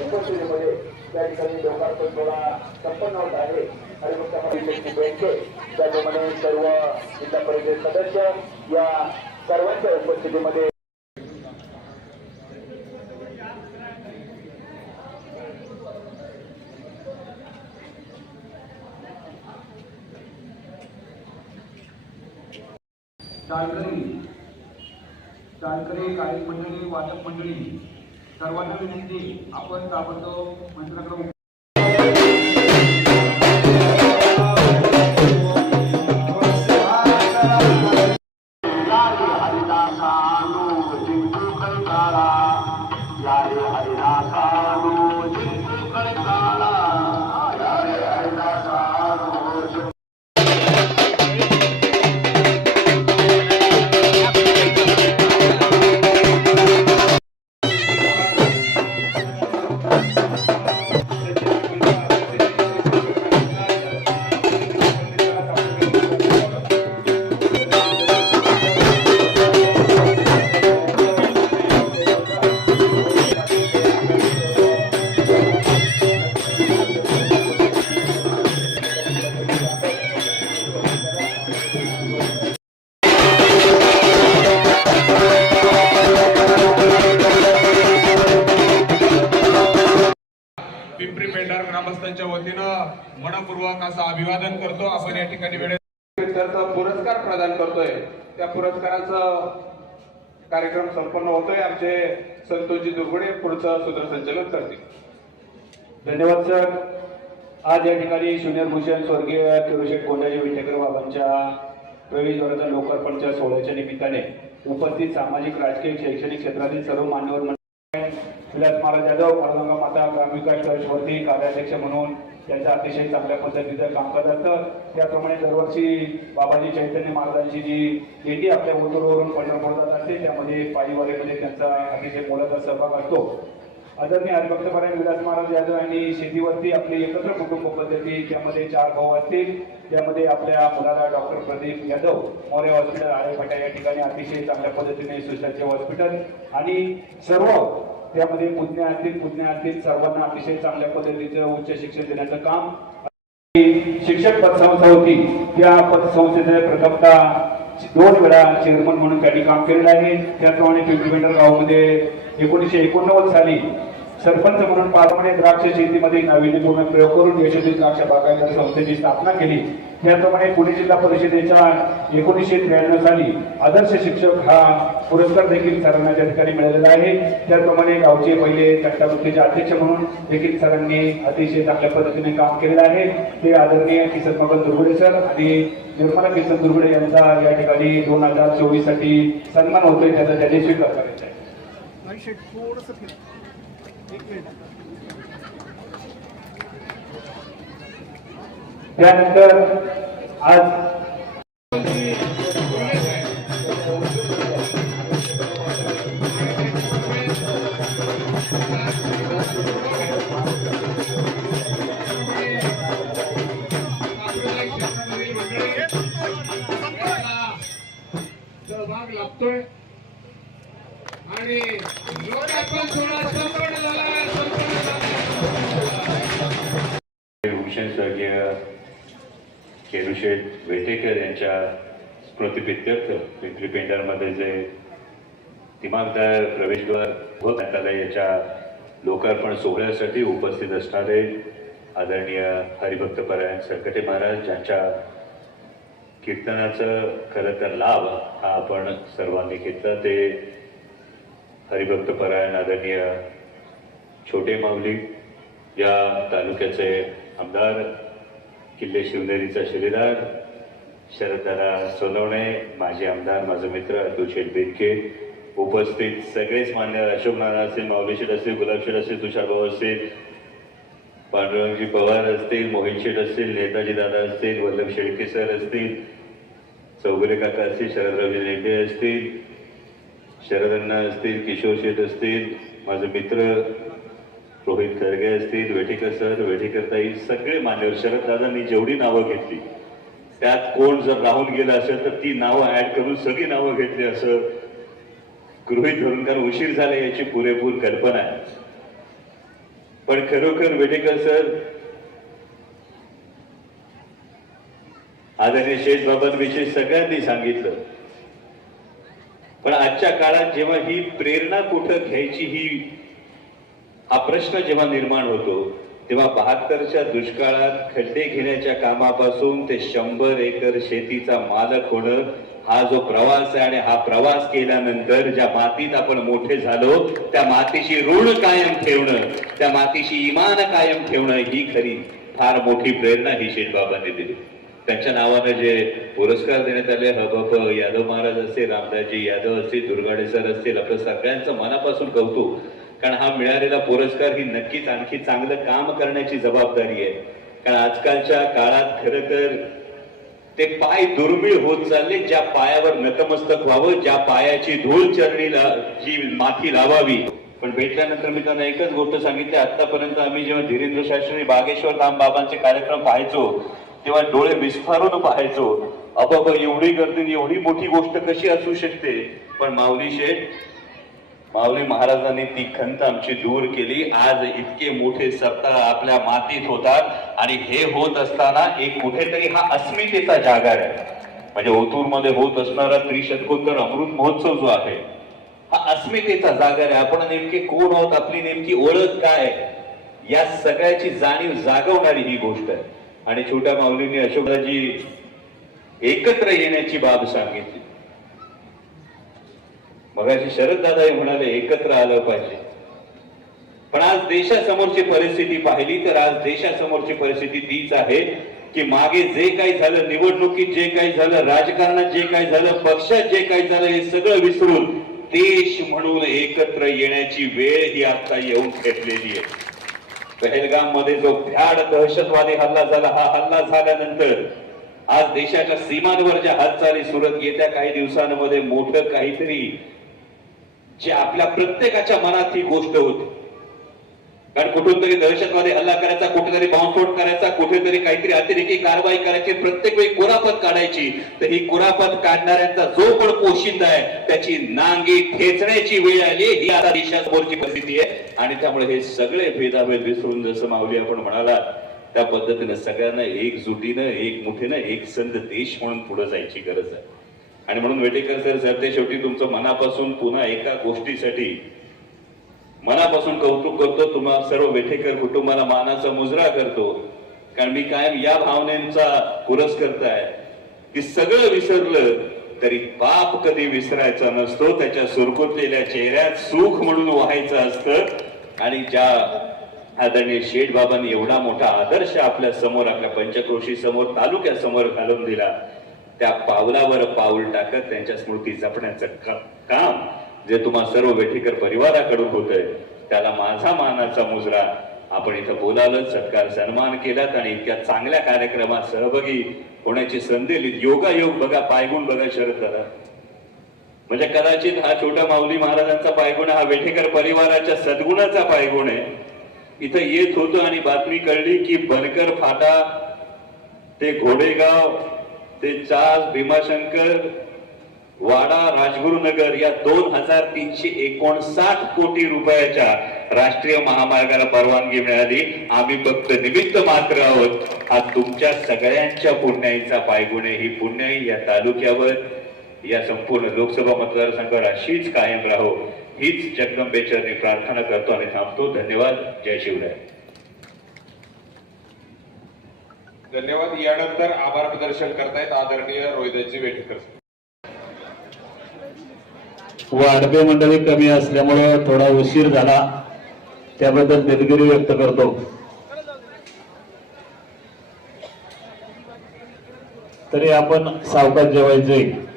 उपस्थितीमध्ये त्या ठिकाणी लोकार्पण सोहळा संपन्न होत आहे. आणि मग त्या बँके त्याप्रमाणे सर्व जिल्हा परिषद सदस्य या सर्वांच्या उपस्थितीमध्ये चालकरी चालकरी गायक मंडळी वादक मंडळी सर्वांना विनंती आपण ताबडतोब मंत्राकडे पिंपरी पेंढार ग्रामस्थांच्या वतीनं मनपूर्वक असं अभिवादन करतो. आपण या ठिकाणी वेळेत पुरस्कार प्रदान करतोय. त्या पुरस्काराचं कार्यक्रम संपन्न होतोय. आमचे संतोषजी दुर्गुडे पुढचं सूत्रसंचालन करतील. धन्यवाद सर. आज या ठिकाणी शून्य भूषण स्वर्गीय किरोशेठ कोंडाजी विटेकर बाबांच्या प्रवेशद्वाराच्या लोकार्पणच्या सोहळ्याच्या निमित्ताने उपस्थित सामाजिक राजकीय शैक्षणिक क्षेत्रातील सर्व मान्यवर विलास महाराज यादव पांडुरंगा माता ग्रामविकास ट्रस्टवरती कार्याध्यक्ष म्हणून त्यांचं अतिशय चांगल्या पद्धतीचं काम करत असतं त्याप्रमाणे दरवर्षी बाबाजी चैतन्य महाराजांची जी दिंडी आपल्या ओतूरवरून पंढरपूर जात असते त्यामध्ये पायीवारीमध्ये त्यांचा अतिशय मोलाचा सहभाग असतो. आदरणीय हरिभक्तपरायण विलास महाराज यादव यांनी शेतीवरती आपली एकत्र कुटुंब पद्धती त्यामध्ये चार भाऊ असतील. त्यामध्ये आपल्या मुलाला डॉक्टर प्रदीप यादव मोरे हॉस्पिटल आळेफाटा या ठिकाणी अतिशय चांगल्या पद्धतीने सुशाचे हॉस्पिटल आणि सर्व त्यामध्ये पुतण्या असतील पुतण्या असतील सर्वांना अतिशय चांगल्या पद्धतीचं उच्च शिक्षण देण्याचं काम शिक्षक पतसंस्था होती. त्या पतसंस्थेचे प्रथमता दोन वेळा चेअरमन म्हणून त्यांनी काम केलेलं आहे. त्याचप्रमाणे पिंपरी गावमध्ये गावामध्ये एकोणीसशे एकोणनव्वद साली सरपंच म्हणून पारंपरे द्राक्ष शेतीमध्ये नाविन्यपूर्ण प्रयोग करून यशस्वी द्राक्ष बागायत संस्थेची स्थापना केली. त्याचप्रमाणे पुणे जिल्हा परिषदेच्या एकोणीसशे त्र्याण्णव साली आदर्श शिक्षक हा पुरस्कार देखील सरांना त्या ठिकाणी मिळालेला आहे त्याचप्रमाणे गावचे पहिले तंटावृत्तीचे अध्यक्ष म्हणून देखील सरांनी अतिशय चांगल्या पद्धतीने काम केलेलं आहे. ते आदरणीय किसन मगन दुर्गुडे सर आणि निर्मला किसन दुर्गुडे यांचा या ठिकाणी दोन हजार चोवीससाठी सन्मान होतोय त्याचा त्याने स्वीकार करायचा आहे. त्यानंतर आज लाभतोय आणि सोहळा वेटेकर यांच्या स्मृतिप्रित्यर्थ पिंपरी पेंढारमध्ये जे दिमागदार प्रवेशद्वार व ग्रंथालय याच्या लोकार्पण सोहळ्यासाठी उपस्थित असणारे आदरणीय हरिभक्तपरायण सरकटे महाराज ज्यांच्या कीर्तनाचं खरं तर लाभ हा आपण सर्वांनी घेतला. ते हरिभक्तपरायण आदरणीय छोटे माऊली या तालुक्याचे आमदार किल्ले शिवनेरीचा शिलेदार शरददादा सोनवणे माजी आमदार माझे मित्र अतुल शेठ बेनके उपस्थित सगळेच मान्य अशोक नाना असतील माऊली शेठ असतील गुलाब शेठ असतील तुषार भाऊ असतील पांडुरंगजी पवार असतील मोहित शेठ असतील नेताजी दादा असतील वल्लभ शेळके सर असतील चौगुले काका असतील शरदरावजी लेंडे असतील शरदण्णा असतील किशोर शेठ असतील माझे मित्र रोहित खरगे असतील वेठेकर सर वेठेकर ताई सगळे मान्यवर. शरददादांनी जेवढी नावं घेतली त्यात कोण जर राहून गेलं असेल तर ती नावं ऍड करून सगळी नावं घेतली असं गृहित धरून कारण उशीर झाला याची पुरेपूर कल्पना आहे. पण खरोखर वेठेकर सर आदरणीय शेठ बाबांविषयी सगळ्यांनी सांगितलं. पण आजच्या काळात जेव्हा ही प्रेरणा कुठं घ्यायची ही हा प्रश्न जेव्हा निर्माण होतो तेव्हा बहात्तरच्या दुष्काळात खड्डे घेण्याच्या कामापासून ते शंभर एकर शेतीचा मालक होणं हा जो प्रवास आहे आणि हा प्रवास केल्यानंतर ज्या मातीत आपण मोठे झालो त्या मातीशी ऋण कायम ठेवणं त्या मातीशी इमान कायम ठेवणं ही खरी फार मोठी प्रेरणा ही शेठबाबांनी दिली. त्यांच्या नावानं जे पुरस्कार देण्यात आले हबप यादव महाराज असतील रामदासजी यादव असतील दुर्गाडे सर असतील आपलं सगळ्यांचं मनापासून कौतुक. कारण हा मिळालेला पुरस्कार ही नक्कीच आणखी चांगलं काम करण्याची जबाबदारी आहे. कारण आजकालच्या काळात खरं तर ते पाय दुर्मिळ होत चालले ज्या पायावर नतमस्तक व्हावं ज्या पायाची धूळ चरणीला जी माती लावावी. पण भेटल्यानंतर मी त्यांना एकच गोष्ट सांगितली आतापर्यंत आम्ही जेव्हा धीरेंद्र शास्त्री बागेश्वर धाम बाबांचे कार्यक्रम पाहायचो तेव्हा डोळे विस्फारून पाहायचो. अबाबा एवढी गर्दी एवढी मोठी गोष्ट कशी असू शकते? पण माऊली शेठ माऊली महाराजांनी ती खंत आमची दूर केली. आज इतके मोठे सप्ताह आपल्या मातीत होतात आणि हे होत असताना एक कुठेतरी हा अस्मितेचा जागर आहे. म्हणजे ओतूरमध्ये होत असणारा त्रिशतकोत्तर अमृत महोत्सव जो आहे हा अस्मितेचा जागर आहे. आपण नेमके कोण आहोत? आपली नेमकी ओळख काय या सगळ्याची जाणीव जागवणारी ही गोष्ट आहे. आणि छोट्या माऊलींनी अशोकराजी एकत्र येण्याची बाब सांगितली. मगाशी शरद दादाही म्हणाले एकत्र आलं पाहिजे. पण आज देशासमोरची परिस्थिती पाहिली तर आज देशासमोरची परिस्थिती तीच आहे की मागे जे काही झालं निवडणुकीत जे काही झालं राजकारणात जे काही झालं पक्षात जे काही झालं हे सगळं विसरून देश म्हणून एकत्र येण्याची वेळ ही आता येऊन ठेपलेली आहे. पहलगाममध्ये जो भ्याड दहशतवादी हल्ला झाला हा हल्ला झाल्यानंतर आज देशाच्या सीमांवर ज्या हालचाली सुरत येत्या काही दिवसांमध्ये मोठं काहीतरी जे आपल्या प्रत्येकाच्या मनात ही गोष्ट होती. कारण कुठून तरी दहशतवादी हल्ला करायचा कुठेतरी बॉम्बस्फोट करायचा कुठेतरी काहीतरी अतिरेकी कारवाई करायची प्रत्येक वेळी कुरापत काढायची. तर ही कुरापत काढणाऱ्यांचा जो पण पोशिंदा आहे त्याची नांगी ठेचण्याची वेळ आली. ही आता देशासमोरची परिस्थिती आहे. आणि त्यामुळे हे सगळे भेदाभेद विसरून जसं माऊली आपण म्हणाला त्या पद्धतीनं सगळ्यांना एकजुटीनं एक मुठीनं एक संध देश म्हणून पुढे जायची गरज आहे. आणि म्हणून वेटेकर सर सरते शेवटी तुमचं मनापासून पुन्हा एका गोष्टीसाठी मनापासून कौतुक करतो. तुम्हा सर्व वेठेकर कुटुंबाला मानाचा मुजरा करतो. कारण मी कायम या भावनेचा पुरस् करताय की सगळं विसरलं तरी पाप कधी विसरायचा नसतो. त्याच्या सुरकुतलेल्या चेहऱ्यात सुख म्हणून व्हायचं असतं. आणि ज्या आदरणीय शेठ बाबांनी एवढा मोठा आदर्श आपल्यासमोर आपल्या पंचक्रोशी समोर तालुक्यासमोर घालून दिला त्या पावलावर पाऊल टाकत त्यांच्या स्मृती जपण्याचं काम जे तुम्हा सर्व वेठेकर परिवाराकडून होतंय त्याला माझा मानाचा मुजरा. आपण इथं बोलावलं सत्कार सन्मान केलात आणि इतक्या चांगल्या कार्यक्रमात सहभागी होण्याची संधी दिली योगायोग बघा पायगुण बघा शरद दादा. म्हणजे कदाचित हा छोटा माऊली महाराजांचा पायगुण हा वेठेकर परिवाराच्या सद्गुणाचा पायगुण आहे. इथं येत होतो आणि बातमी कळली की बनकर फाटा ते घोडेगाव ते चास भीमाशंकर वाडा राजगुरुनगर या दोन हजार तीनशे एकोणसाठ कोटी रुपयाच्या राष्ट्रीय महामार्गाला परवानगी मिळाली. आम्ही फक्त निमित्त मात्र आहोत. हा तुमच्या सगळ्यांच्या पुण्याईचा पायगुणे ही पुण्याई या तालुक्यावर या संपूर्ण लोकसभा मतदारसंघावर अशीच कायम राहो. हीच जगदंबेचरणी प्रार्थना करतो आणि थांबतो. धन्यवाद. जय शिवराय. धन्यवाद. यानंतर आभार प्रदर्शन करतायत आदरणीय रोहिदाजी वेठकर. वाढपे मंडळी कमी असल्यामुळे थोडा उशीर झाला. त्याबद्दल दिलगिरी व्यक्त करतो. तरी आपण सावकाश जेवायचंय.